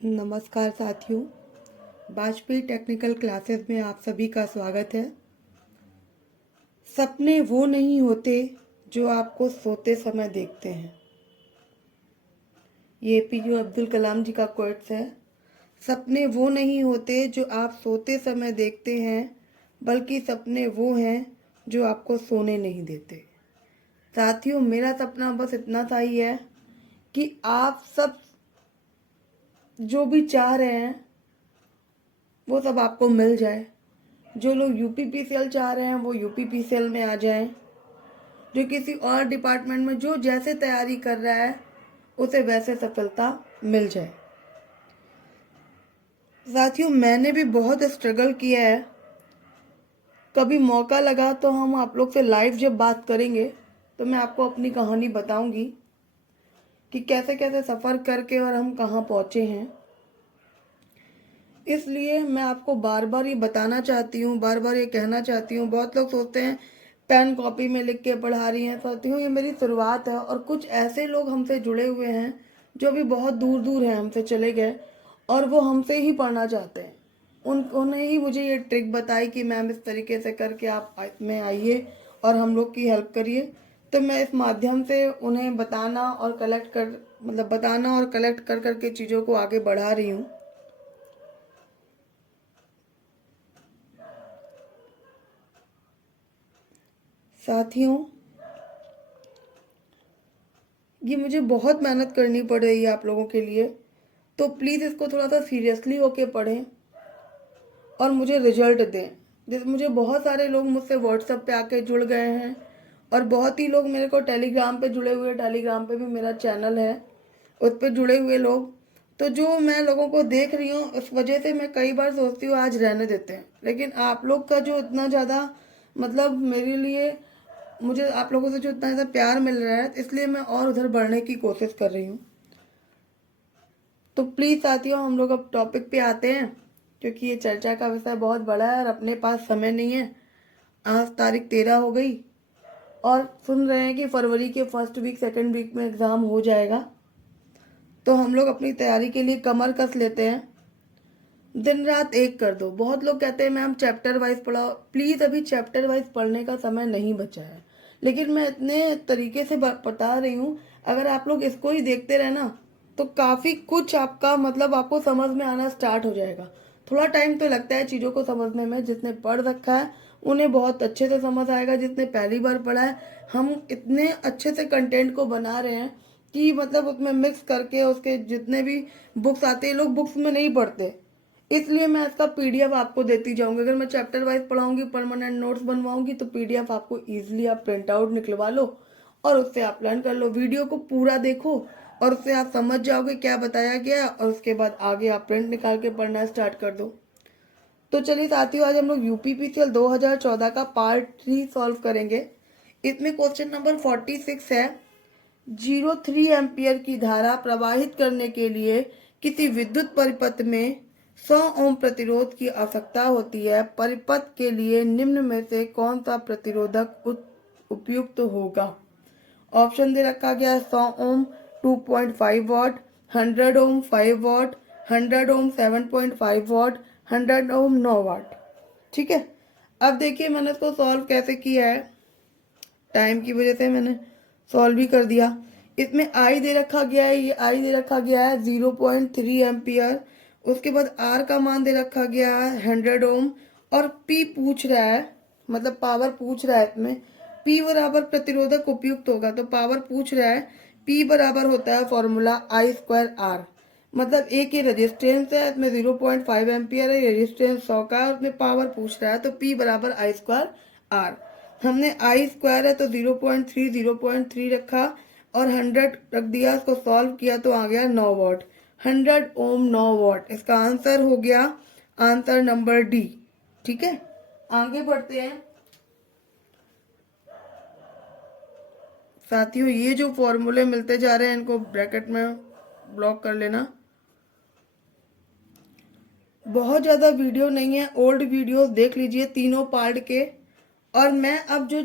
नमस्कार साथियों, Vajpayee technical classes में आप सभी का स्वागत है। सपने वो नहीं होते जो आपको सोते समय देखते हैं। ये एपीजे अब्दुल कलाम जी का कोट्स है। सपने वो नहीं होते जो आप सोते समय देखते हैं, बल्कि सपने वो हैं जो आपको सोने नहीं देते। साथियों, मेरा सपना बस इतना सा ही है कि आप सब जो भी चाह रहे हैं वो सब आपको मिल जाए। जो लोग यूपीपीसीएल चाह रहे हैं वो यूपीपीसीएल में आ जाएं। जो किसी और डिपार्टमेंट में जो जैसे तैयारी कर रहा है उसे वैसे सफलता मिल जाए। साथियों, मैंने भी बहुत स्ट्रगल किया है। कभी मौका लगा तो हम आप लोग से लाइव जब बात करेंगे तो मैं आपको अपनी कहानी बताऊंगी कि कैसे कैसे सफ़र करके और हम कहाँ पहुँचे हैं। इसलिए मैं आपको बार बार ये बताना चाहती हूँ, बार बार ये कहना चाहती हूँ। बहुत लोग सोचते हैं पेन कॉपी में लिख के पढ़ा रही हैं। साथियों, ये मेरी शुरुआत है और कुछ ऐसे लोग हमसे जुड़े हुए हैं जो भी बहुत दूर दूर हैं, हमसे चले गए और वो हमसे ही पढ़ना चाहते हैं। उन्होंने ही मुझे ये ट्रिक बताई कि मैम इस तरीके से करके आप में आइए और हम लोग की हेल्प करिए। तो मैं इस माध्यम से उन्हें बताना और कलेक्ट कर करके चीज़ों को आगे बढ़ा रही हूँ। साथियों, ये मुझे बहुत मेहनत करनी पड़ रही है आप लोगों के लिए, तो प्लीज़ इसको थोड़ा सा सीरियसली होके पढ़ें और मुझे रिजल्ट दें। जैसे मुझे बहुत सारे लोग मुझसे व्हाट्सएप पे आके जुड़ गए हैं और बहुत ही लोग मेरे को टेलीग्राम पे जुड़े हुए, टेलीग्राम पे भी मेरा चैनल है, उस पर जुड़े हुए लोग। तो जो मैं लोगों को देख रही हूँ उस वजह से मैं कई बार सोचती हूँ आज रहने देते हैं, लेकिन आप लोग का जो इतना ज़्यादा मेरे लिए, मुझे आप लोगों से जो इतना ज़्यादा प्यार मिल रहा है, इसलिए मैं और उधर बढ़ने की कोशिश कर रही हूँ। तो प्लीज़ साथियों, हम लोग अब टॉपिक पे आते हैं, क्योंकि ये चर्चा का विषय बहुत बड़ा है और अपने पास समय नहीं है। आज तारीख 13 हो गई और सुन रहे हैं कि फरवरी के फर्स्ट वीक सेकेंड वीक में एग्ज़ाम हो जाएगा। तो हम लोग अपनी तैयारी के लिए कमर कस लेते हैं, दिन रात एक कर दो। बहुत लोग कहते हैं मैम चैप्टर वाइज पढ़ाओ। प्लीज़ अभी चैप्टर वाइज पढ़ने का समय नहीं बचा है, लेकिन मैं इतने तरीके से बता रही हूँ, अगर आप लोग इसको ही देखते रहे ना तो काफ़ी कुछ आपका आपको समझ में आना स्टार्ट हो जाएगा। थोड़ा टाइम तो लगता है चीज़ों को समझने में। जिसने पढ़ रखा है उन्हें बहुत अच्छे से समझ आएगा, जिसने पहली बार पढ़ा है हम इतने अच्छे से कंटेंट को बना रहे हैं कि उसमें मिक्स करके उसके जितने भी बुक्स आते हैं, लोग बुक्स में नहीं पढ़ते, इसलिए मैं इसका पीडीएफ आपको देती जाऊंगी। अगर मैं चैप्टर वाइज पढ़ाऊंगी, परमानेंट नोट्स बनवाऊंगी, तो पीडीएफ आपको इजीली आप प्रिंट आउट निकलवा लो और उससे आप लर्न कर लो। वीडियो को पूरा देखो और उससे आप समझ जाओगे क्या बताया गया, और उसके बाद आगे आप प्रिंट निकाल के पढ़ना स्टार्ट कर दो। तो चलिए साथियों, आज हम लोग यूपीपीसीएल 2014 का पार्ट 3 सॉल्व करेंगे। इसमें क्वेश्चन नंबर 46 है। 03 एम्पियर की धारा प्रवाहित करने के लिए किसी विद्युत परिपथ में 100 ओम प्रतिरोध की आवश्यकता होती है। परिपथ के लिए निम्न में से कौन सा प्रतिरोधक उपयुक्त होगा? ऑप्शन दे रखा गया है 100 ohm 2.5 watt, 100 ohm 5 watt, 100 ohm 7.5 watt, 100 ohm 9 watt. ठीक है, अब देखिए मैंने इसको सॉल्व कैसे किया है। टाइम की वजह से मैंने सॉल्व भी कर दिया। इसमें आई दे रखा गया है, ये आई दे रखा गया है 0.3 एम्पियर। उसके बाद आर का मान दे रखा गया है 100 ओम और पी पूछ रहा है, पावर पूछ रहा है। इसमें पी बराबर प्रतिरोधक उपयुक्त होगा, तो पावर पूछ रहा है। पी बराबर होता है फॉर्मूला आई स्क्वायर आर। एक ये रेजिस्टेंस है, इसमें 0.5 एम्पियर है, रेजिस्टेंस 100 का है, उसमें पावर पूछ रहा है, तो पी बराबर आई स्क्वायर आर। हमने आई स्क्वायर है तो 0.3 रखा और 100 रख दिया, उसको सॉल्व किया तो आ गया 9 वॉट। 100 ओम 9 वॉट, इसका आंसर हो गया आंसर नंबर डी। ठीक है, आगे बढ़ते हैं साथियों। ये जो फॉर्मूले मिलते जा रहे हैं इनको ब्रैकेट में ब्लॉक कर लेना। बहुत ज़्यादा वीडियो नहीं है, ओल्ड वीडियोस देख लीजिए तीनों पार्ट के। और मैं अब जो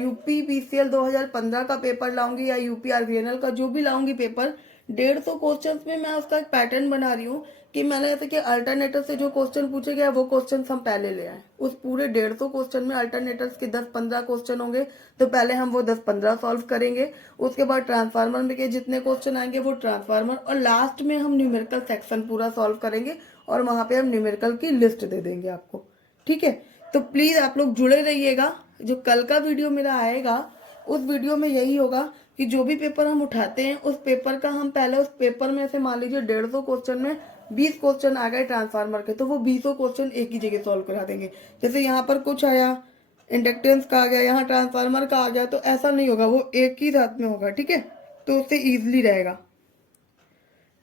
यूपी पीसीएल 2015 का पेपर लाऊंगी या यूपी आरवीएनएल का जो भी लाऊंगी पेपर, 150 क्वेश्चंस में मैं उसका एक पैटर्न बना रही हूँ कि मैंने जैसे कि अल्टरनेटर से जो क्वेश्चन पूछे गए वो क्वेश्चन हम पहले ले आए। उस पूरे 150 क्वेश्चन में अल्टरनेटर्स के 10-15 क्वेश्चन होंगे, तो पहले हम वो 10-15 सॉल्व करेंगे। उसके बाद ट्रांसफार्मर में के जितने क्वेश्चन आएंगे वो ट्रांसफार्मर, और लास्ट में हम न्यूमेरिकल सेक्शन पूरा सॉल्व करेंगे और वहां पे हम न्यूमेरिकल की लिस्ट दे देंगे आपको। ठीक है, तो प्लीज आप लोग जुड़े रहिएगा। जो कल का वीडियो मेरा आएगा उस वीडियो में यही होगा कि जो भी पेपर हम उठाते हैं उस पेपर का हम पहले उस पेपर में से मान लीजिए 150 क्वेश्चन में 20 क्वेश्चन आ गए ट्रांसफार्मर के, तो वो 20 क्वेश्चन एक ही जगह सॉल्व करा देंगे। जैसे यहाँ पर कुछ आया इंडक्टेंस का आ गया, यहाँ ट्रांसफार्मर का आ गया, तो ऐसा नहीं होगा, वो एक ही साथ में होगा। ठीक है, तो उससे ईजिली रहेगा।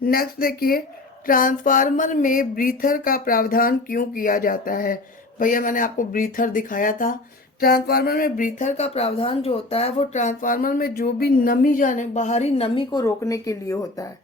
नेक्स्ट देखिए, ट्रांसफार्मर में ब्रीथर का प्रावधान क्यों किया जाता है। भैया मैंने आपको ब्रीथर दिखाया था। ट्रांसफार्मर में ब्रीथर का प्रावधान जो होता है वो ट्रांसफार्मर में जो भी नमी जाने, बाहरी नमी को रोकने के लिए होता है।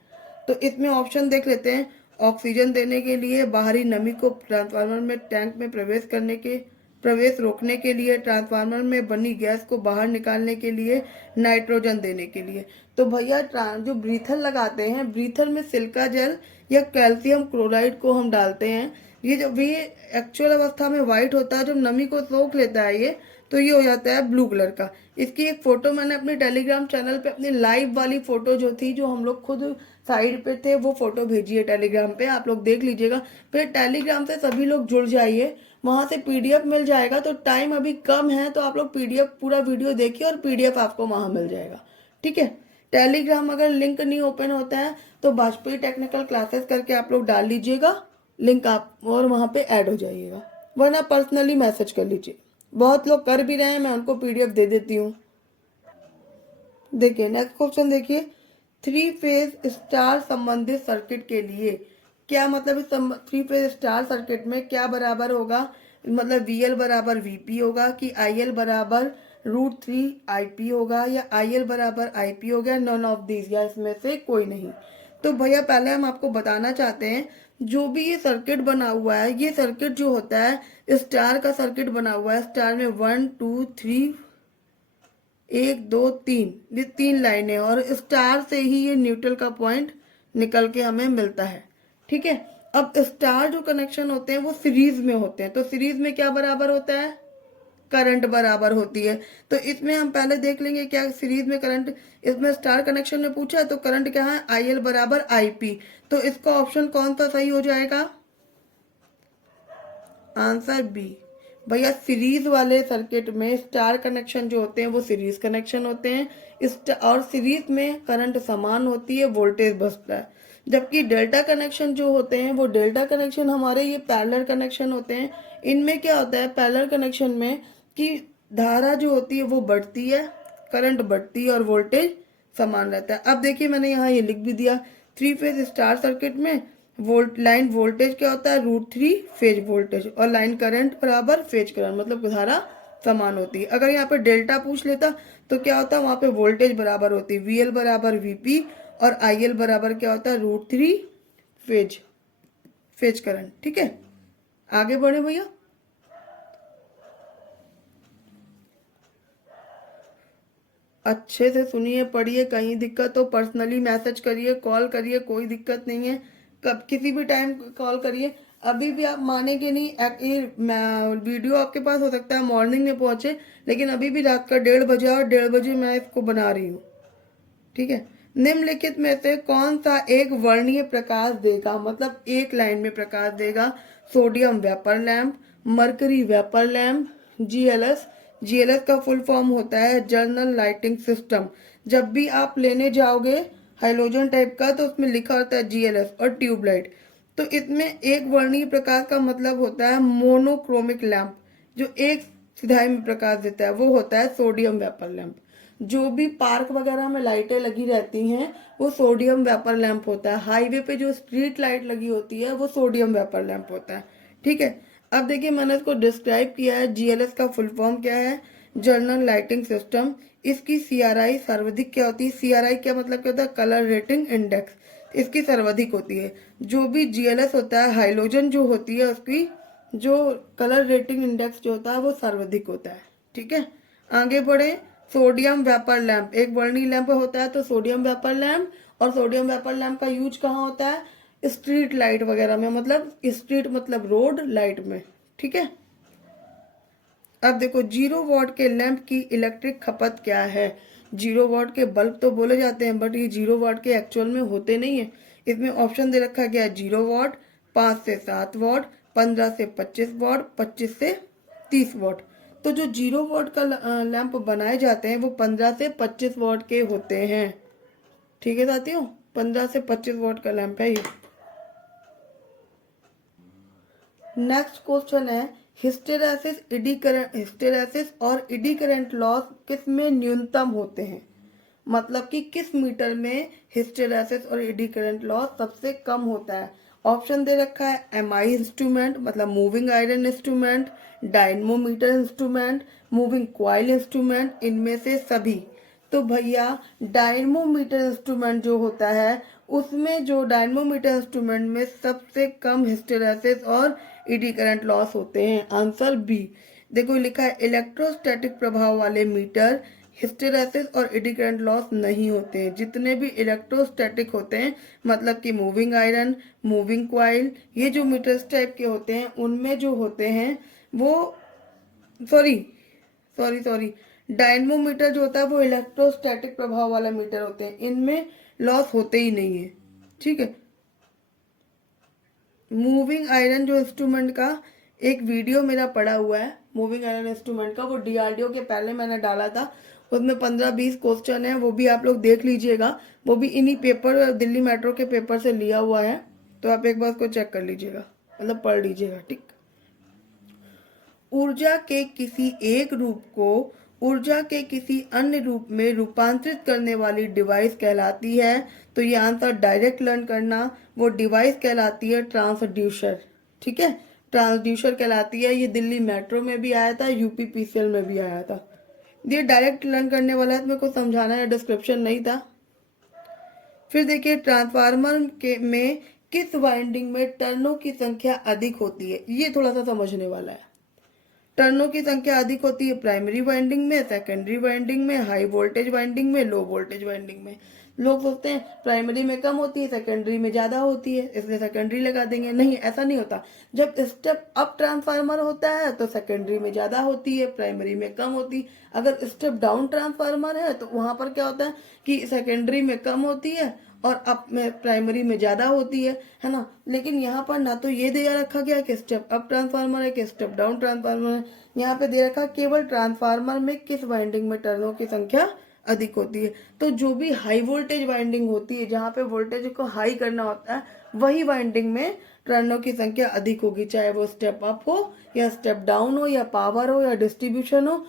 तो इसमें ऑप्शन देख लेते हैं। ऑक्सीजन देने के लिए, बाहरी नमी को ट्रांसफार्मर में टैंक में प्रवेश रोकने के लिए, ट्रांसफार्मर में बनी गैस को बाहर निकालने के लिए, नाइट्रोजन देने के लिए। तो भैया जो ब्रीथर लगाते हैं, ब्रीथर में सिलिका जेल या कैल्शियम क्लोराइड को हम डालते हैं। ये जब भी एक्चुअल अवस्था में व्हाइट होता है, जब नमी को सोख लेता है ये, तो ये हो जाता है ब्लू कलर का। इसकी एक फोटो मैंने अपने टेलीग्राम चैनल पे, अपनी लाइव वाली फोटो जो थी, जो हम लोग खुद साइड पे थे, वो फोटो भेजी है टेलीग्राम पे, आप लोग देख लीजिएगा। फिर टेलीग्राम से सभी लोग जुड़ जाइए, वहां से पीडीएफ मिल जाएगा। तो टाइम अभी कम है, तो आप लोग पीडीएफ पूरा वीडियो देखिए और पीडीएफ आपको वहां मिल जाएगा। ठीक है, टेलीग्राम अगर लिंक नहीं ओपन होता है तो वाजपेयी टेक्निकल क्लासेस करके आप लोग डाल लीजिएगा लिंक, आप और वहां पे ऐड हो जाइएगा, वरना पर्सनली मैसेज कर लीजिए। बहुत लोग कर भी रहे हैं, मैं उनको पीडीएफ दे देती हूँ। देखिए नेक्स्ट क्वेश्चन देखिए, 3 फेज स्टार संबंधित सर्किट के लिए क्या मतलब, इस 3 फेज स्टार सर्किट में क्या बराबर होगा, मतलब VL बराबर VP होगा कि IL बराबर √3 IP होगा, या IL बराबर IP हो गया, नॉन ऑफ दीज, या इसमें से कोई नहीं। तो भैया पहले हम आपको बताना चाहते हैं, जो भी ये सर्किट बना हुआ है, ये सर्किट जो होता है स्टार का सर्किट बना हुआ है। स्टार में 1 2 3 1 2 3, ये 3 लाइनें, और स्टार से ही ये न्यूट्रल का पॉइंट निकल के हमें मिलता है। ठीक है, अब स्टार जो कनेक्शन होते हैं वो सीरीज में होते हैं, तो सीरीज में क्या बराबर होता है, करंट बराबर होती है। तो इसमें हम पहले देख लेंगे क्या सीरीज में करंट, इसमें स्टार कनेक्शन में पूछा है तो करंट क्या है, IL बराबर IP। तो इसका ऑप्शन कौन सा सही हो जाएगा, आंसर बी। भैया सीरीज वाले सर्किट में स्टार कनेक्शन जो होते हैं वो सीरीज कनेक्शन होते हैं, और सीरीज में करंट समान होती है, वोल्टेज बचता है। जबकि डेल्टा कनेक्शन जो होते हैं वो डेल्टा कनेक्शन हमारे ये पैरेलल कनेक्शन होते हैं। इनमें क्या होता है पैरेलल कनेक्शन में कि धारा जो होती है वो बढ़ती है, करंट बढ़ती है, और वोल्टेज समान रहता है। अब देखिए मैंने यहाँ ये लिख भी दिया, 3 फेज स्टार सर्किट में लाइन वोल्टेज क्या होता है, √3 फेज वोल्टेज, और लाइन करंट बराबर फेज करंट, मतलब धारा समान होती है। अगर यहाँ पे डेल्टा पूछ लेता तो क्या होता, वहां पे वोल्टेज बराबर होती है, VL बराबर VP, और IL बराबर क्या होता है, √3 फेज करंट। ठीक है, आगे बढ़े भैया। अच्छे से सुनिए, पढ़िए, कहीं दिक्कत हो पर्सनली मैसेज करिए, कॉल करिए, कोई दिक्कत नहीं है, कब किसी भी टाइम कॉल करिए। अभी भी आप मानेंगे नहीं, ये वीडियो आपके पास हो सकता है मॉर्निंग में पहुंचे, लेकिन अभी भी रात का 1:30 बजे और 1:30 बजे मैं इसको बना रही हूँ। ठीक है, निम्नलिखित में से कौन सा एक वर्णीय प्रकाश देगा, मतलब एक लाइन में प्रकाश देगा, sodium vapour lamp, mercury vapour lamp, GLS का फुल फॉर्म होता है जर्नल लाइटिंग सिस्टम। जब भी आप लेने जाओगे हाइलोजन टाइप का तो उसमें लिखा होता है GLS, और ट्यूबलाइट। तो इसमें एक वर्णीय प्रकाश का मतलब होता है मोनोक्रोमिक लैंप, जो एक सिधाई में प्रकाश देता है, वो होता है सोडियम वेपर लैंप। जो भी पार्क वगैरह में लाइटें लगी रहती हैं वो सोडियम वेपर लैंप होता है। हाईवे पे जो स्ट्रीट लाइट लगी होती है वो सोडियम वेपर लैंप होता है। ठीक है, अब देखिए मैंने इसको डिस्क्राइब किया है। GLS का फुल फॉर्म क्या है, जर्नल लाइटिंग सिस्टम। इसकी CRI सर्वाधिक क्या होती है, CRI क्या मतलब क्या होता है, कलर रेटिंग इंडेक्स, इसकी सर्वाधिक होती है। जो भी GLS होता है, हाइलोजन जो होती है उसकी जो कलर रेटिंग इंडेक्स जो होता है वो सर्वाधिक होता है। ठीक है, आगे बढ़े। सोडियम वेपर लैंप एक वर्णीय लैंप होता है, तो सोडियम वेपर लैंप, और सोडियम वेपर लैंप का यूज कहाँ होता है? स्ट्रीट लाइट वगैरह में, मतलब स्ट्रीट मतलब रोड लाइट में, ठीक है। अब देखो 0 वॉट के लैंप की इलेक्ट्रिक खपत क्या है। 0 वॉट के बल्ब तो बोले जाते हैं, बट ये 0 वॉट के एक्चुअल में होते नहीं है। इसमें ऑप्शन दे रखा गया 0 वॉट, 5 से 7 वॉट, 15 से 25 वॉट, 25 से 30 वॉट। तो जो 0 वॉट का लैंप बनाए जाते हैं वो 15 से 25 वॉट के होते हैं, ठीक है साथियों। 15 से 25 वॉट का लैंप है ये। नेक्स्ट क्वेश्चन है हिस्टेरेसिस एडी करंट, हिस्टेरेसिस और एडी करंट लॉस किस में न्यूनतम होते हैं, मतलब कि किस मीटर में हिस्टेरेसिस और एडी करंट लॉस सबसे कम होता है। ऑप्शन दे रखा है एमआई इंस्ट्रूमेंट मतलब moving iron instrument, dynamometer instrument, moving coil instrument, इनमें से सभी। तो भैया डायनमोमीटर इंस्ट्रूमेंट जो होता है उसमें, जो डायनमोमीटर इंस्ट्रूमेंट में सबसे कम हिस्टेरेसिस और एडी करंट लॉस होते हैं। Answer B. देखो लिखा है इलेक्ट्रोस्टैटिक प्रभाव वाले मीटर हिस्टेरेसिस और एडी करंट लॉस नहीं होते हैं। जितने भी इलेक्ट्रोस्टैटिक होते हैं मतलब कि मूविंग आयरन, मूविंग क्वाइल, ये जो मीटर्स टाइप के होते हैं उनमें जो होते हैं वो, सॉरी सॉरी सॉरी डायनमोमीटर जो होता है वो इलेक्ट्रोस्टैटिक प्रभाव वाला मीटर होते हैं, इनमें लॉस होते ही नहीं है, ठीक है। मूविंग आयरन जो इंस्ट्रूमेंट का एक वीडियो मेरा पड़ा हुआ है, मूविंग आयरन इंस्ट्रूमेंट का, वो डीआरडीओ के पहले मैंने डाला था। उसमें 15-20 क्वेश्चन है, वो भी आप लोग देख लीजिएगा। वो भी इन्हीं पेपर, दिल्ली मेट्रो के पेपर से लिया हुआ है, तो आप एक बार उसको चेक कर लीजिएगा, मतलब पढ़ लीजिएगा, ठीक। ऊर्जा के किसी एक रूप को ऊर्जा के किसी अन्य रूप में रूपांतरित करने वाली डिवाइस कहलाती है। तो ये आंसर डायरेक्ट लर्न करना, वो डिवाइस कहलाती है ट्रांसड्यूसर, ठीक है। ट्रांसड्यूसर कहलाती है। ये दिल्ली मेट्रो में भी आया था, यूपी पीसीएल में भी आया था। ये डायरेक्ट लर्न करने वाला है, मेरे को समझाना है, डिस्क्रिप्शन नहीं था। फिर देखिए ट्रांसफार्मर के में किस वाइंडिंग में टर्नों की संख्या अधिक होती है, ये थोड़ा सा समझने वाला है। टर्नों की संख्या अधिक होती है प्राइमरी वाइंडिंग में, सेकेंडरी वाइंडिंग में, हाई वोल्टेज वाइंडिंग में, लो वोल्टेज वाइंडिंग में। लोग सोचते हैं प्राइमरी में कम होती है, सेकेंडरी में ज्यादा होती है, इसलिए सेकेंडरी लगा देंगे। नहीं, ऐसा नहीं होता। जब स्टेप अप ट्रांसफार्मर होता है तो सेकेंडरी में ज्यादा होती है, प्राइमरी में कम होती। अगर स्टेप डाउन ट्रांसफार्मर है तो वहां पर क्या होता है कि सेकेंडरी में कम होती है और अप में, प्राइमरी में ज्यादा होती है ना। लेकिन यहाँ पर ना तो ये दिया रखा गया कि स्टेप अप ट्रांसफार्मर है कि स्टेप डाउन ट्रांसफार्मर है। यहाँ पे दे रखा केवल ट्रांसफार्मर में किस वाइंडिंग में टर्नों की संख्या अधिक होती है। तो जो भी हाई वोल्टेज वाइंडिंग होती है, जहाँ पे वोल्टेज को हाई करना होता है, वही वाइंडिंग में टर्नों की संख्या अधिक होगी, चाहे वो स्टेप अप हो या स्टेप डाउन हो या पावर हो या डिस्ट्रीब्यूशन हो,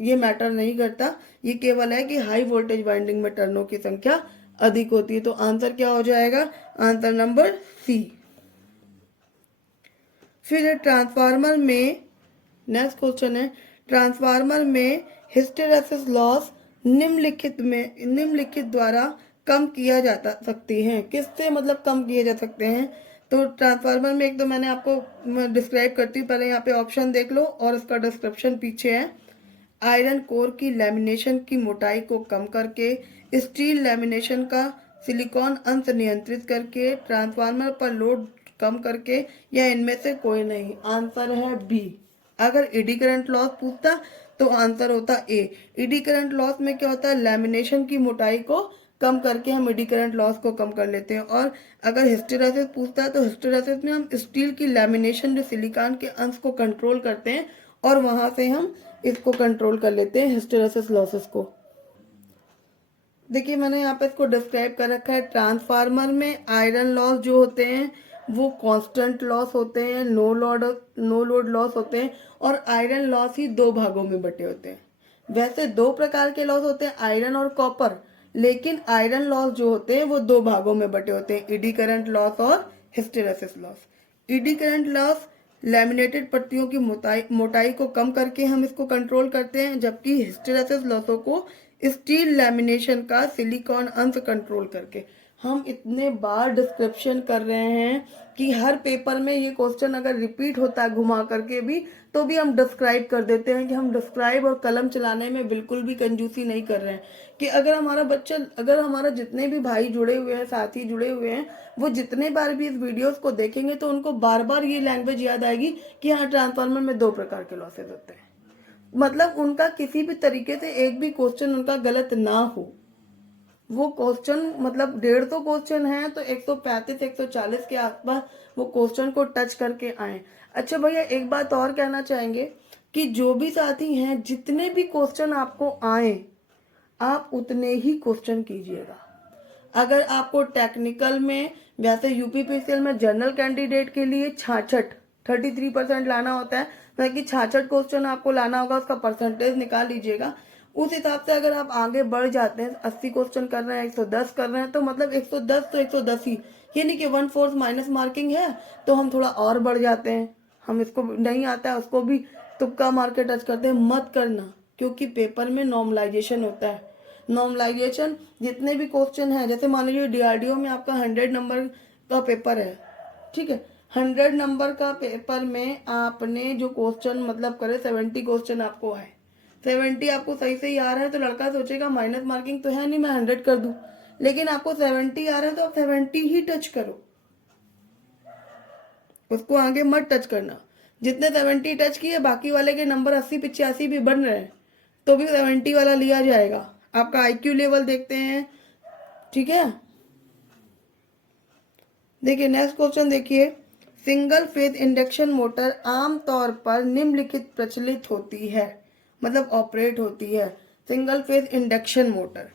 ये मैटर नहीं करता। ये केवल है कि हाई वोल्टेज वाइंडिंग में टर्नों की संख्या अधिक होती है। तो आंसर क्या हो जाएगा? Answer number C. फिर ट्रांसफार्मर में नेक्स्ट क्वेश्चन है ट्रांसफार्मर में हिस्टेरेसिस लॉस निम्नलिखित द्वारा कम किया जा सकती हैं। किससे मतलब कम किए जा सकते हैं? तो ट्रांसफार्मर में एक तो मैंने आपको डिस्क्राइब करती हूँ, पहले यहाँ पे ऑप्शन देख लो और उसका डिस्क्रिप्शन पीछे है। आयरन कोर की लैमिनेशन की मोटाई को कम करके, स्टील लैमिनेशन का सिलिकॉन अंश नियंत्रित करके, ट्रांसफार्मर पर लोड कम करके, या इनमें से कोई नहीं। आंसर है बी। अगर एडी करंट लॉस पूछता तो आंसर होता ए। एडी करंट लॉस में क्या होता है? लैमिनेशन की मोटाई को कम करके हम एडी करंट लॉस को कम कर लेते हैं। और अगर हिस्टेरेसिस पूछता है तो हिस्टेरेसिस में हम स्टील की लैमिनेशन, जो सिलिकॉन के अंश को कंट्रोल करते हैं, और वहां से हम इसको कंट्रोल कर लेते हैं, हिस्टेरेसिस लॉसेस को। देखिए मैंने यहाँ पे इसको डिस्क्राइब कर रखा है। ट्रांसफार्मर में आयरन लॉस जो होते हैं वो कांस्टेंट लॉस होते हैं, नो लोड लॉस होते हैं, और आयरन लॉस ही दो भागों में बटे होते हैं। वैसे दो प्रकार के लॉस होते हैं, आयरन और कॉपर, लेकिन आयरन लॉस जो होते हैं वो दो भागों में बटे होते हैं, एडी करंट लॉस और hysteresis loss. AD current loss laminated पट्टियों की मोटाई को कम करके हम इसको कंट्रोल करते हैं, जबकि हिस्टेरेसिस लॉसों को स्टील लैमिनेशन का सिलिकॉन अंश कंट्रोल करके हम इतने बार डिस्क्रिप्शन कर रहे हैं कि हर पेपर में ये क्वेश्चन अगर रिपीट होता है घुमा करके भी, तो भी हम डिस्क्राइब कर देते हैं कि हम डिस्क्राइब और कलम चलाने में बिल्कुल भी कंजूसी नहीं कर रहे हैं। कि अगर हमारा बच्चा, अगर हमारा जितने भी भाई जुड़े हुए हैं, साथी जुड़े हुए हैं, वो जितने बार भी इस वीडियोस को देखेंगे तो उनको बार बार ये लैंग्वेज याद आएगी कि हाँ, ट्रांसफार्मर में 2 प्रकार के लॉसेज होते हैं। मतलब उनका किसी भी तरीके से एक भी क्वेश्चन उनका गलत ना हो। वो क्वेश्चन मतलब 150 क्वेश्चन है तो 135 140 के आसपास वो क्वेश्चन को टच करके आए। अच्छा भैया, एक बात और कहना चाहेंगे कि जो भी साथी हैं, जितने भी क्वेश्चन आपको आए, आप उतने ही क्वेश्चन कीजिएगा। अगर आपको टेक्निकल में, वैसे यूपीपीसीएल में जनरल कैंडिडेट के लिए 33% लाना होता है, मतलब कि 66 क्वेश्चन आपको लाना होगा, उसका परसेंटेज निकाल लीजिएगा। उस हिसाब से अगर आप आगे बढ़ जाते हैं, 80 क्वेश्चन कर रहे हैं, 110 कर रहे हैं, तो मतलब 110 तो 110 ही, ये नहीं कि 1/4 माइनस मार्किंग है तो हम थोड़ा और बढ़ जाते हैं, हम इसको नहीं आता है उसको भी तुक्का मार के टच करते हैं। मत करना, क्योंकि पेपर में नॉर्मलाइजेशन होता है। नॉर्मलाइजेशन जितने भी क्वेश्चन है, जैसे मान लीजिए डीआरडीओ में आपका 100 नंबर का पेपर है, ठीक है, 100 नंबर का पेपर में आपने जो क्वेश्चन मतलब करे 70 क्वेश्चन आपको आए, 70 आपको सही से ही आ रहा है, तो लड़का सोचेगा माइनस मार्किंग तो है नहीं, मैं 100 कर दूं। लेकिन आपको 70 आ रहा है तो आप 70 ही टच करो, उसको आगे मत टच करना। जितने 70 टच किए, बाकी वाले के नंबर 80 85 भी बन रहे हैं तो भी 70 वाला लिया जाएगा। आपका आईक्यू लेवल देखते हैं, ठीक है। देखिए नेक्स्ट क्वेश्चन देखिए, सिंगल फेज इंडक्शन मोटर आमतौर पर निम्नलिखित प्रचलित होती है, मतलब ऑपरेट होती है। सिंगल फेज इंडक्शन मोटर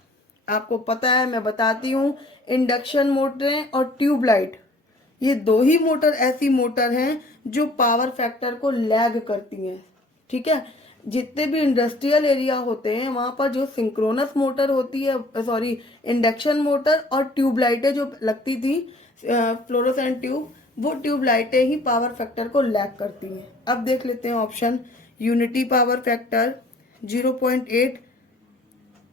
आपको पता है, मैं बताती हूँ। इंडक्शन मोटरें और ट्यूबलाइट, ये 2 ही मोटर ऐसी मोटर हैं जो पावर फैक्टर को लैग करती हैं, ठीक है। जितने भी इंडस्ट्रियल एरिया होते हैं वहां पर जो सिंक्रोनस मोटर होती है, सॉरी, इंडक्शन मोटर और ट्यूबलाइटें जो लगती थी, फ्लोरोसेंट ट्यूब, वो ट्यूबलाइटें ही पावर फैक्टर को लैग करती हैं। अब देख लेते हैं option. Unity power factor 0.8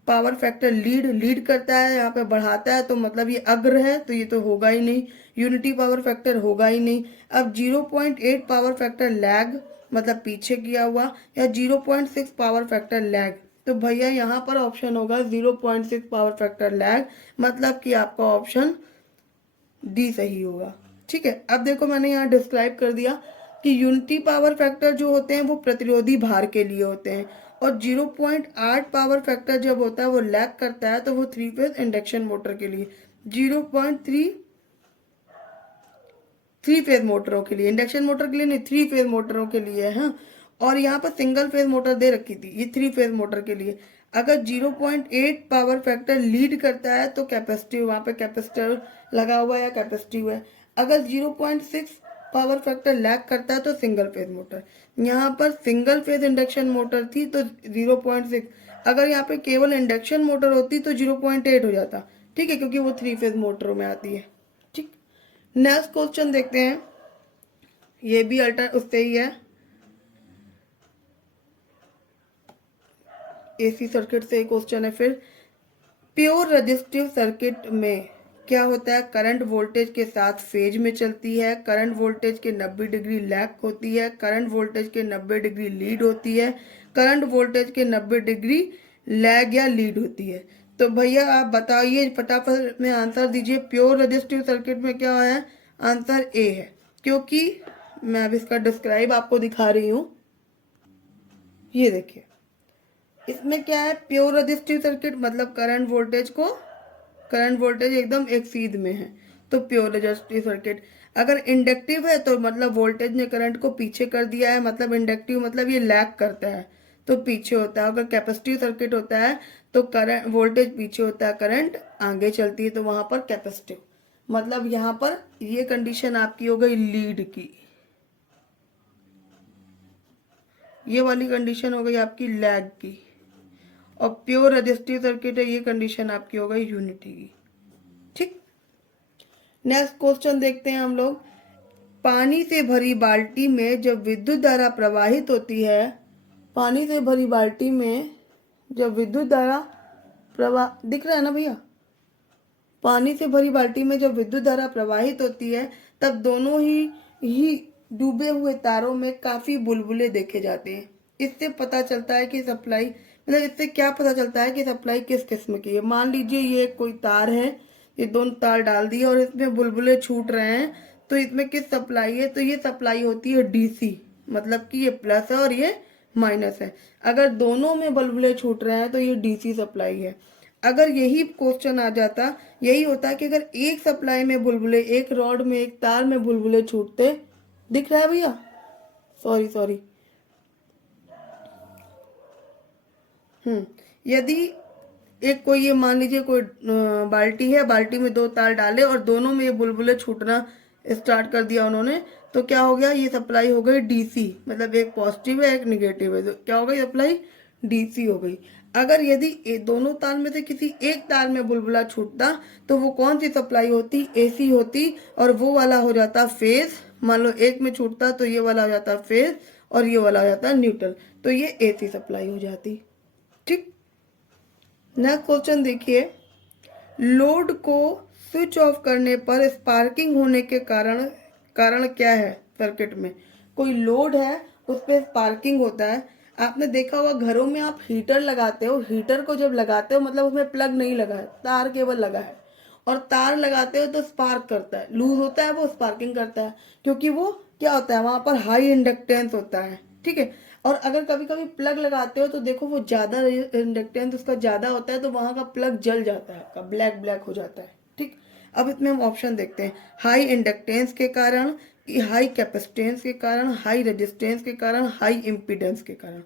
power factor lead करता है, यहाँ पे बढ़ाता है, तो मतलब ये अग्र है, तो ये तो होगा ही नहीं, यूनिटी पावर फैक्टर होगा ही नहीं। अब 0.8 पावर फैक्टर लैग, मतलब पीछे किया हुआ, या 0.6 पावर फैक्टर लैग, तो भैया यहाँ पर ऑप्शन होगा 0.6 पावर फैक्टर लैग, मतलब कि आपका ऑप्शन डी सही होगा, ठीक है। अब देखो मैंने यहाँ डिस्क्राइब कर दिया कि यूनिटी पावर फैक्टर जो होते हैं वो प्रतिरोधी भार के लिए होते हैं, और 0.8 पावर फैक्टर जब होता है वो लैग करता है, तो वो 3 फेज इंडक्शन मोटर के लिए, 0.3 3 फेज मोटरों के लिए, इंडक्शन मोटर के लिए नहीं, 3 फेज मोटरों के लिए है। और यहाँ पर सिंगल फेज मोटर दे रखी थी, ये 3 फेज मोटर के लिए। अगर 0.8 पावर फैक्टर लीड करता है तो कैपेसिटिव, वहां पे कैपेसिटर लगा हुआ है या कैपेसिटिव है। अगर 0.6 पावर फैक्टर लैग करता है तो सिंगल फेज मोटर। यहाँ पर सिंगल फेज इंडक्शन मोटर थी तो 0.6, अगर यहाँ पे केवल इंडक्शन मोटर होती तो 0.8 हो जाता, ठीक है, क्योंकि वो 3 फेज मोटरों में आती है, ठीक। नेक्स्ट क्वेश्चन देखते हैं, ये भी अल्टर उससे ही है, एसी सर्किट से क्वेश्चन है। फिर प्योर रेजिस्टिव सर्किट में क्या होता है, करंट वोल्टेज के साथ फेज में चलती है, करंट वोल्टेज के 90 डिग्री लैग होती है, करंट वोल्टेज के 90 डिग्री लीड होती है, करंट वोल्टेज के 90 डिग्री लैग या लीड होती है। तो भैया आप बताइए, फटाफट में आंसर दीजिए, प्योर रेजिस्टिव सर्किट में क्या है, आंसर ए है, क्योंकि मैं अब इसका डिस्क्राइब आपको दिखा रही हूँ। ये देखिए, इसमें क्या है, प्योर रेजिस्टिव सर्किट मतलब करंट वोल्टेज एकदम एक सीध में है, तो प्योर रेजिस्टिव सर्किट। अगर इंडक्टिव है तो मतलब वोल्टेज ने करंट को पीछे कर दिया है, मतलब इंडक्टिव मतलब ये लैग करता है तो पीछे होता है। अगर कैपेसिटिव सर्किट होता है तो करंट वोल्टेज पीछे होता है, करंट आगे चलती है, तो वहां पर कैपेसिटिव, मतलब यहाँ पर ये कंडीशन आपकी हो गई लीड की, ये वाली कंडीशन हो गई आपकी लैग की, और प्योर रेजिस्टिव सर्किट है, ये कंडीशन आपकी हो गई यूनिटी की, ठीक। नेक्स्ट क्वेश्चन देखते हैं हम लोग। पानी से भरी बाल्टी में जब विद्युत धारा प्रवाहित होती है, पानी से भरी बाल्टी में जब विद्युत धारा प्रवाह, दिख रहा है ना भैया, पानी से भरी बाल्टी में जब विद्युत धारा प्रवाहित होती है तब दोनों ही डूबे हुए तारों में काफी बुलबुले देखे जाते हैं। इससे पता चलता है कि सप्लाई, मतलब इससे क्या पता चलता है कि सप्लाई किस किस्म की है। मान लीजिए ये कोई तार है, ये दोनों तार डाल दिए और इसमें बुलबुले छूट रहे हैं, तो इसमें किस सप्लाई है? तो ये सप्लाई होती है डीसी, मतलब कि ये प्लस है और ये माइनस है। अगर दोनों में बुलबुले छूट रहे हैं तो ये डीसी सप्लाई है। अगर यही क्वेश्चन आ जाता, यही होता है कि अगर एक सप्लाई में बुलबुले, एक रॉड में, एक तार में बुलबुले छूटते, दिख रहा है भैया? सॉरी यदि एक कोई, ये मान लीजिए कोई बाल्टी है, बाल्टी में दो तार डाले और दोनों में ये बुलबुले छूटना स्टार्ट कर दिया उन्होंने, तो क्या हो गया? ये सप्लाई हो गई डीसी, मतलब एक पॉजिटिव है एक निगेटिव है, तो क्या हो गई? सप्लाई डीसी हो गई। अगर यदि दोनों तार में से किसी एक तार में बुलबुला छूटता तो वो कौन सी सप्लाई होती? एसी होती, और वो वाला हो जाता फेज। मान लो एक में छूटता तो ये वाला हो जाता फेज और ये वाला हो जाता न्यूट्रल, तो ये एसी सप्लाई हो जाती। ठीक, नेक्स्ट क्वेश्चन देखिए, लोड को स्विच ऑफ करने पर स्पार्किंग होने के कारण क्या है? सर्किट में कोई लोड है, उस पर स्पार्किंग होता है। आपने देखा होगा घरों में आप हीटर लगाते हो, हीटर को जब लगाते हो मतलब उसमें प्लग नहीं लगा है, तार केवल लगा है, और तार लगाते हो तो स्पार्क करता है, लूज होता है, वो स्पार्किंग करता है, क्योंकि वो क्या होता है, वहां पर हाई इंडक्टेंस होता है। ठीक है, और अगर कभी कभी प्लग लगाते हो तो देखो वो ज्यादा इंडक्टेंस उसका ज्यादा होता है, तो वहां का प्लग जल जाता है, का ब्लैक ब्लैक हो जाता है। ठीक, अब इसमें हम ऑप्शन देखते हैं, हाई इंडक्टेंस के कारण, हाई कैपेसिटेंस के कारण, हाई रेजिस्टेंस के कारण, हाई इम्पीडेंस के कारण,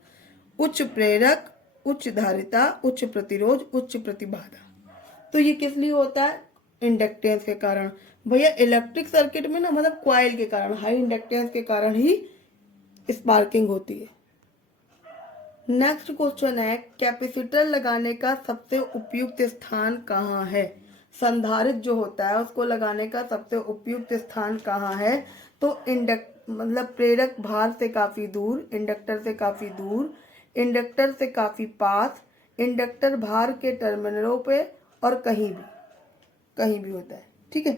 उच्च प्रेरक, उच्च धारिता, उच्च प्रतिरोध, उच्च प्रतिबाधा। तो ये किस लिए होता है? इंडक्टेंस के कारण। भैया इलेक्ट्रिक सर्किट में ना, मतलब क्वाइल के कारण, हाई इंडक्टेंस के कारण ही स्पार्किंग होती है। नेक्स्ट क्वेश्चन है, कैपेसिटर लगाने का सबसे उपयुक्त स्थान कहाँ है? संधारित्र जो होता है उसको लगाने का सबसे उपयुक्त स्थान कहाँ है? तो मतलब प्रेरक भार से काफी दूर, इंडक्टर से काफी दूर, इंडक्टर से काफी पास, इंडक्टर भार के टर्मिनलों पे, और कहीं भी होता है। ठीक है,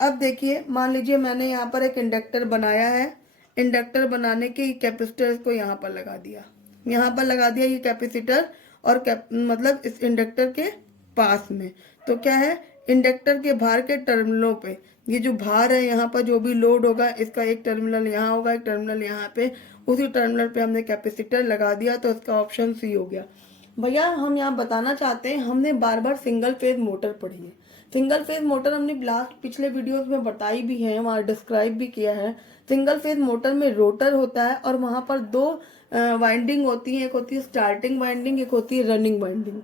अब देखिए, मान लीजिए मैंने यहाँ पर एक इंडक्टर बनाया है, इंडक्टर बनाने के कैपेसिटर को यहाँ पर लगा दिया, यहाँ पर लगा दिया ये कैपेसिटर, और मतलब इस इंडक्टर के पास में, तो क्या है, इंडक्टर के भार के टर्मिनलों पे, ये जो भार है यहाँ पर जो भी लोड होगा, इसका एक टर्मिनल यहाँ होगा, एक टर्मिनल यहाँ पे, उसी टर्मिनल पे हमने कैपेसिटर लगा दिया, तो इसका ऑप्शन सी हो गया। भैया हम यहाँ बताना चाहते हैं, हमने बार बार सिंगल फेज मोटर पढ़ी है, सिंगल फेज मोटर हमने पिछले वीडियोस में बताई भी है, वहाँ डिस्क्राइब भी किया है। सिंगल फेज मोटर में रोटर होता है और वहाँ पर दो वाइंडिंग होती है, एक होती है स्टार्टिंग वाइंडिंग, एक होती है रनिंग वाइंडिंग।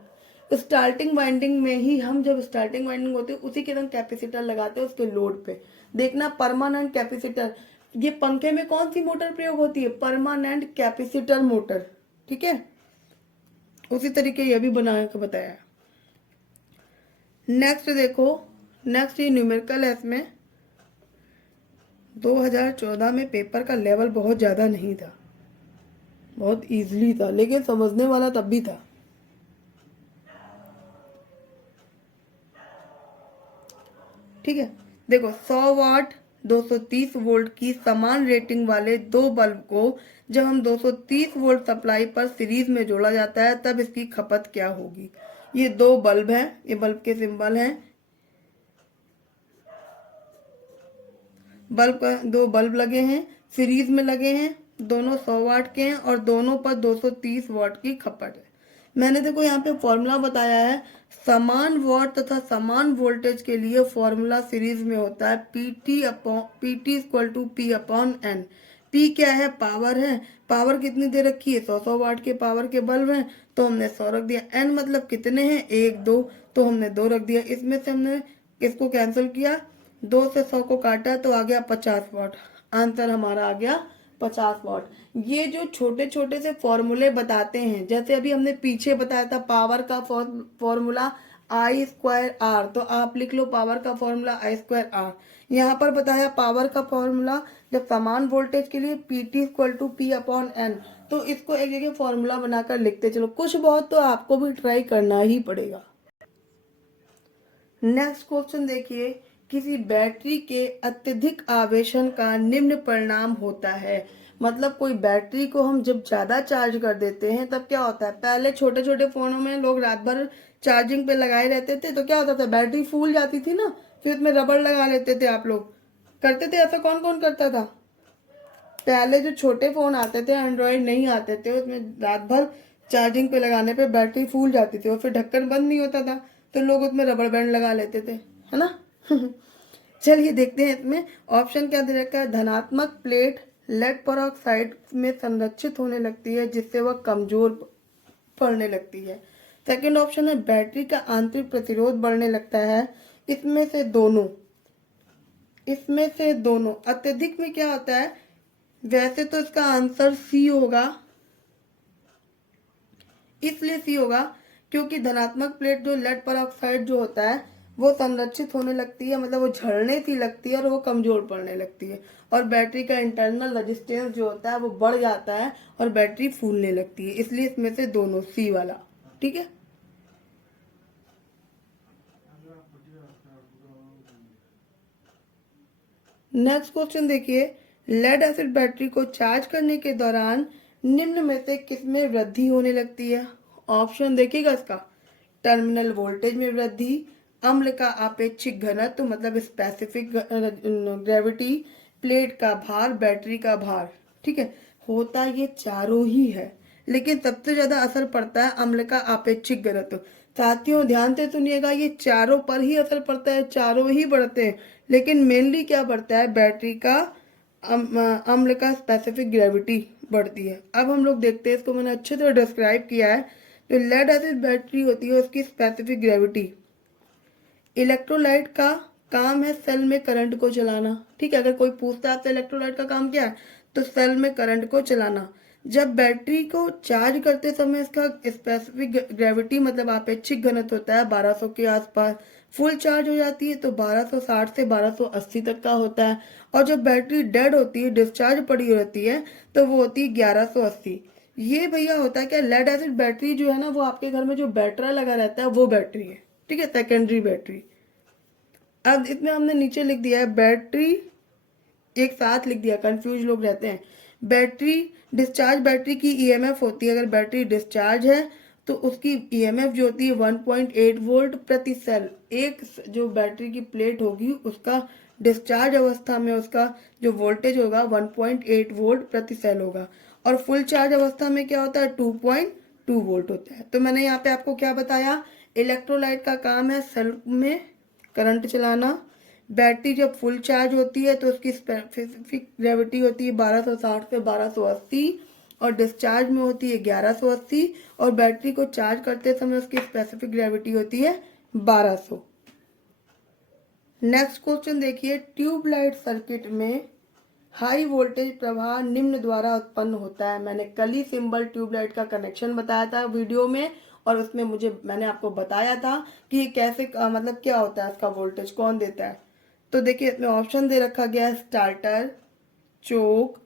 स्टार्टिंग वाइंडिंग में ही हम, जब स्टार्टिंग वाइंडिंग होती है उसी के हम कैपेसिटर लगाते हैं उसके लोड पे। देखना परमानेंट कैपेसिटर, ये पंखे में कौन सी मोटर प्रयोग होती है? Permanent capacitor motor. ठीक है, उसी तरीके ये भी बना के बताया। नेक्स्ट देखो, नेक्स्ट ये न्यूमेरिकल है, इसमें 2014 में पेपर का लेवल बहुत ज़्यादा नहीं था, बहुत इजीली था, लेकिन समझने वाला तब भी था। ठीक है, देखो 100 वाट 230 वोल्ट की समान रेटिंग वाले दो बल्ब को जब हम 230 वोल्ट सप्लाई पर सीरीज में जोड़ा जाता है तब इसकी खपत क्या होगी? ये दो बल्ब हैं, ये बल्ब के सिंबल हैं, बल्ब का दो बल्ब लगे हैं, सीरीज में लगे हैं, दोनों 100 वाट के हैं और दोनों पर 230 वाट की खपत है। मैंने देखो यहाँ पे फॉर्मूला बताया है, समान वाट तथा समान वोल्टेज के लिए फॉर्मूला सीरीज में होता है PT equal to P upon N। P क्या है? पावर है, पावर कितनी दे रखी है? 100 वाट के पावर के बल्ब हैं, तो हमने 100 रख दिया। N मतलब कितने हैं? 1 2, तो हमने 2 रख दिया। इसमें से हमने इसको कैंसिल किया, 2 से 100 को काटा तो आ गया 50 वाट। आंसर हमारा आ गया 50 वाट। ये जो छोटे छोटे से फॉर्मूले बताते हैं, जैसे अभी हमने पीछे बताया था पावर का फॉर्मूला I²R, तो आप लिख लो पावर का फॉर्मूला I²R। यहाँ पर बताया पावर का फॉर्मूला जब समान वोल्टेज के लिए PT equal to P upon N, तो इसको एक जगह फॉर्मूला बनाकर लिखते चलो, कुछ बहुत तो आपको भी ट्राई करना ही पड़ेगा। नेक्स्ट क्वेश्चन देखिए, किसी बैटरी के अत्यधिक आवेशन का निम्न परिणाम होता है। मतलब कोई बैटरी को हम जब ज़्यादा चार्ज कर देते हैं तब क्या होता है, पहले छोटे छोटे फ़ोनों में लोग रात भर चार्जिंग पे लगाए रहते थे तो क्या होता था, बैटरी फूल जाती थी ना, फिर उसमें रबड़ लगा लेते थे। आप लोग करते थे ऐसा? कौन कौन करता था? पहले जो छोटे फ़ोन आते थे, एंड्रॉयड नहीं आते थे, उसमें रात भर चार्जिंग पे लगाने पे बैटरी फूल जाती थी और फिर ढक्कन बंद नहीं होता था तो लोग उसमें रबड़ बैंड लगा लेते थे, है ना। चलिए देखते हैं इसमें ऑप्शन क्या दे रखा है। धनात्मक प्लेट लेड पेरोक्साइड में संरक्षित होने लगती है जिससे वह कमजोर पड़ने लगती है। सेकंड ऑप्शन है बैटरी का आंतरिक प्रतिरोध बढ़ने लगता है। इसमें से दोनों अत्यधिक में क्या होता है, वैसे तो इसका आंसर सी होगा, इसलिए सी होगा क्योंकि धनात्मक प्लेट जो लेड पेरोक्साइड जो होता है वो संरक्षित होने लगती है, मतलब वो झड़ने सी लगती है और वो कमजोर पड़ने लगती है, और बैटरी का इंटरनल रेजिस्टेंस जो होता है वो बढ़ जाता है और बैटरी फूलने लगती है। इसलिए इसमें से दोनों, सी वाला, ठीक है। नेक्स्ट क्वेश्चन देखिए, लेड एसिड बैटरी को चार्ज करने के दौरान निम्न में से किसमें वृद्धि होने लगती है। ऑप्शन देखिएगा इसका, टर्मिनल वोल्टेज में वृद्धि, अम्ल का आपेक्षिक घनत्व मतलब स्पेसिफिक ग्रेविटी, प्लेट का भार, बैटरी का भार। ठीक है, होता ये चारों ही है, लेकिन सबसे ज्यादा असर पड़ता है अम्ल का आपेक्षिक घनत्व। साथियों ध्यान से सुनिएगा, ये चारों पर ही असर पड़ता है, चारों ही बढ़ते हैं, लेकिन मेनली क्या बढ़ता है, बैटरी का अम्ल का स्पेसिफिक ग्रेविटी बढ़ती है। अब हम लोग देखते हैं, इसको मैंने अच्छे से डिस्क्राइब किया है। जो लेड एसिड बैटरी होती है उसकी स्पेसिफिक ग्रेविटी, इलेक्ट्रोलाइट का काम है सेल में करंट को चलाना। ठीक है, अगर कोई पूछता है आपसे इलेक्ट्रोलाइट का काम क्या है, तो सेल में करंट को चलाना। जब बैटरी को चार्ज करते समय इसका स्पेसिफिक ग्रेविटी मतलब आपेक्षिक घनत्व होता है 1200 के आसपास, फुल चार्ज हो जाती है तो 1260 से 1280 तक का होता है, और जब बैटरी डेड होती है, डिस्चार्ज पड़ी रहती है, तो वो होती है 1180। ये भैया होता है क्या, लेड एसिड बैटरी जो है ना, वो आपके घर में जो बैटरा लगा रहता है वो बैटरी है। ठीक है, सेकेंडरी बैटरी। अब इसमें हमने नीचे लिख दिया है बैटरी, एक साथ लिख दिया, कंफ्यूज लोग रहते हैं। बैटरी डिस्चार्ज, बैटरी की ईएमएफ होती है, अगर बैटरी डिस्चार्ज है तो उसकी ईएमएफ जो होती है 1.8 वोल्ट प्रति सेल। एक जो बैटरी की प्लेट होगी उसका डिस्चार्ज अवस्था में उसका जो वोल्टेज होगा 1.8 वोल्ट प्रति सेल होगा, और फुल चार्ज अवस्था में क्या होता है 2.2 वोल्ट होता है। तो मैंने यहाँ पे आपको क्या बताया, इलेक्ट्रोलाइट का काम है सेल में करंट चलाना। बैटरी जब फुल चार्ज होती है तो उसकी स्पेसिफिक ग्रेविटी होती है 1260 से 1280, और डिस्चार्ज में होती है 1180, और बैटरी को चार्ज करते समय उसकी स्पेसिफिक ग्रेविटी होती है 1200। नेक्स्ट क्वेश्चन देखिए, ट्यूबलाइट सर्किट में हाई वोल्टेज प्रवाह निम्न द्वारा उत्पन्न होता है। मैंने कल ही सिंबल ट्यूबलाइट का कनेक्शन बताया था वीडियो में, और उसमें मैंने आपको बताया था कि ये कैसे मतलब क्या होता है, इसका वोल्टेज कौन देता है। तो देखिए इसमें ऑप्शन दे रखा गया है, स्टार्टर, चोक,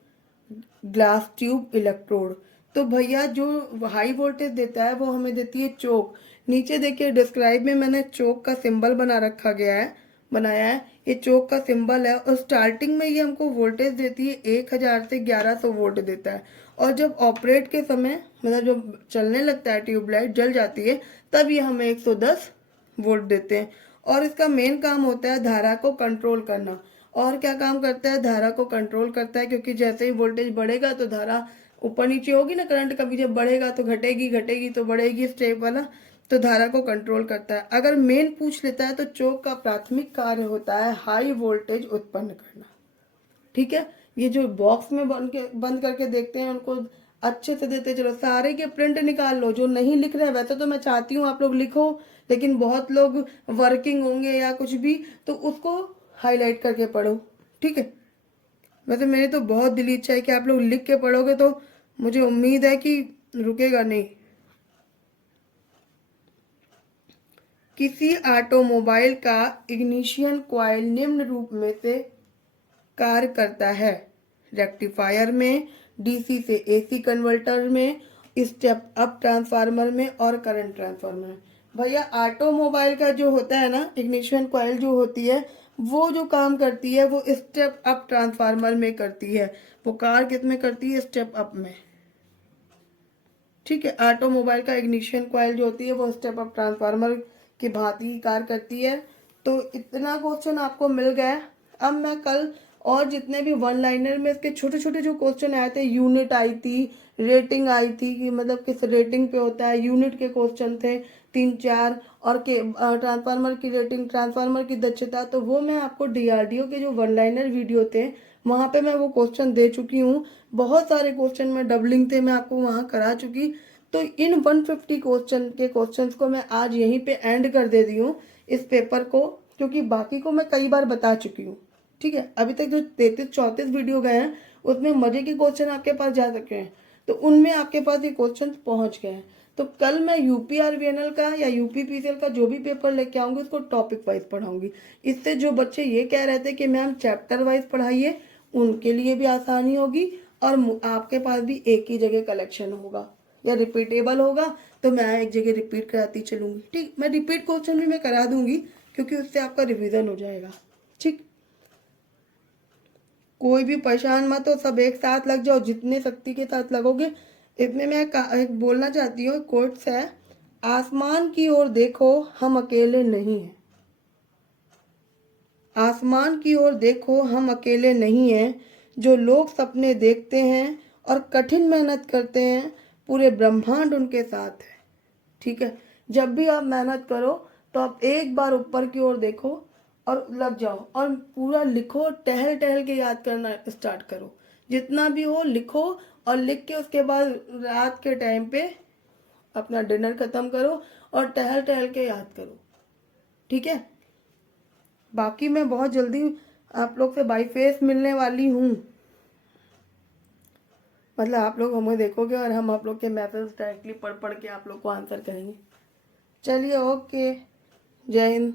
ग्लास ट्यूब, इलेक्ट्रोड। तो भैया जो हाई वोल्टेज देता है वो हमें देती है चोक। नीचे देखिए डिस्क्राइब में मैंने चोक का सिंबल बनाया है, ये चोक का सिंबल है, और स्टार्टिंग में ये हमको वोल्टेज देती है 1000 से 1100 वोल्ट देता है, और जब ऑपरेट के समय मतलब जब चलने लगता है ट्यूबलाइट जल जाती है तब ये हमें 110 वोल्ट देते हैं। और इसका मेन काम होता है धारा को कंट्रोल करना। और क्या काम करता है, धारा को कंट्रोल करता है, क्योंकि जैसे ही वोल्टेज बढ़ेगा तो धारा ऊपर नीचे होगी ना, करंट कभी जब बढ़ेगा तो घटेगी, घटेगी तो बढ़ेगी, स्टेप वाला, तो धारा को कंट्रोल करता है। अगर मेन पूछ लेता है तो चोक का प्राथमिक कार्य होता है हाई वोल्टेज उत्पन्न करना। ठीक है, ये जो बॉक्स में बंद करके देखते हैं उनको अच्छे से देते चलो, सारे के प्रिंट निकाल लो। जो नहीं लिख रहे हैं, वैसे तो मैं चाहती हूँ आप लोग लिखो, लेकिन बहुत लोग वर्किंग होंगे या कुछ भी, तो उसको हाईलाइट करके पढ़ो। ठीक है, वैसे मेरी तो बहुत दिली इच्छा है कि आप लोग लिख के पढ़ोगे, तो मुझे उम्मीद है कि रुकेगा नहीं। किसी ऑटोमोबाइल का इग्निशन कॉइल निम्न रूप में से कार्य करता है, रेक्टिफायर में, डीसी से एसी कन्वर्टर में, स्टेप अप ट्रांसफार्मर में, और करंट ट्रांसफार्मर में। भैया ऑटोमोबाइल का जो होता है ना, इग्निशन कॉइल जो होती है, वो जो काम करती है वो स्टेप अप ट्रांसफार्मर में करती है। वो कार किस में करती है? स्टेप अप में। ठीक है, ऑटोमोबाइल का इग्निशन कॉइल जो होती है वो स्टेप अप ट्रांसफार्मर की भांति ही कार्य करती है। तो इतना क्वेश्चन आपको मिल गया। अब मैं कल और जितने भी वन लाइनर में इसके छोटे छोटे जो क्वेश्चन आए थे, यूनिट आई थी, रेटिंग आई थी कि मतलब किस रेटिंग पे होता है, यूनिट के क्वेश्चन थे 3-4, और के ट्रांसफार्मर की रेटिंग, ट्रांसफार्मर की दक्षता, तो वो मैं आपको डीआरडीओ के जो वन लाइनर वीडियो थे वहाँ पे मैं वो क्वेश्चन दे चुकी हूँ। बहुत सारे क्वेश्चन में डबलिंग थे, मैं आपको वहाँ करा चुकी। तो इन 150 क्वेश्चन के क्वेश्चंस को मैं आज यहीं पे एंड कर दे दी हूँ इस पेपर को, क्योंकि बाकी को मैं कई बार बता चुकी हूँ। ठीक है, अभी तक जो 33-34 वीडियो गए हैं उसमें मजे के क्वेश्चन आपके पास जा सके हैं, तो उनमें आपके पास ये क्वेश्चन पहुंच गए हैं। तो कल मैं यूपीआरवीएनएल का या यूपीपीसीएल का जो भी पेपर लेके आऊंगी उसको टॉपिक वाइज पढ़ाऊंगी। इससे जो बच्चे ये कह रहे थे कि मैम चैप्टर वाइज पढ़ाइए, उनके लिए भी आसानी होगी और आपके पास भी एक ही जगह कलेक्शन होगा या रिपीटेबल होगा। तो मैं एक जगह रिपीट कराती चलूंगी। ठीक, मैं रिपीट क्वेश्चन भी मैं करा दूंगी क्योंकि उससे आपका रिवीजन हो जाएगा। ठीक, कोई भी परेशान मत हो, सब एक साथ लग जाओ, जितने शक्ति के साथ लगोगे। इसमें मैं एक बोलना चाहती हूँ, कोट्स है, आसमान की ओर देखो हम अकेले नहीं हैं। आसमान की ओर देखो हम अकेले नहीं हैं, जो लोग सपने देखते हैं और कठिन मेहनत करते हैं, पूरे ब्रह्मांड उनके साथ है। ठीक है, जब भी आप मेहनत करो तो आप एक बार ऊपर की ओर देखो और लग जाओ और पूरा लिखो, टहल टहल के याद करना स्टार्ट करो, जितना भी हो लिखो। और लिख के उसके बाद रात के टाइम पे अपना डिनर खत्म करो और टहल टहल के याद करो। ठीक है, बाकी मैं बहुत जल्दी आप लोग से बाई फेस मिलने वाली हूँ। मतलब आप लोग हमें देखोगे और हम आप लोग के मैसेज डायरेक्टली पढ़ पढ़ के आप लोग को आंसर करेंगे। चलिए, ओके, जय हिंद।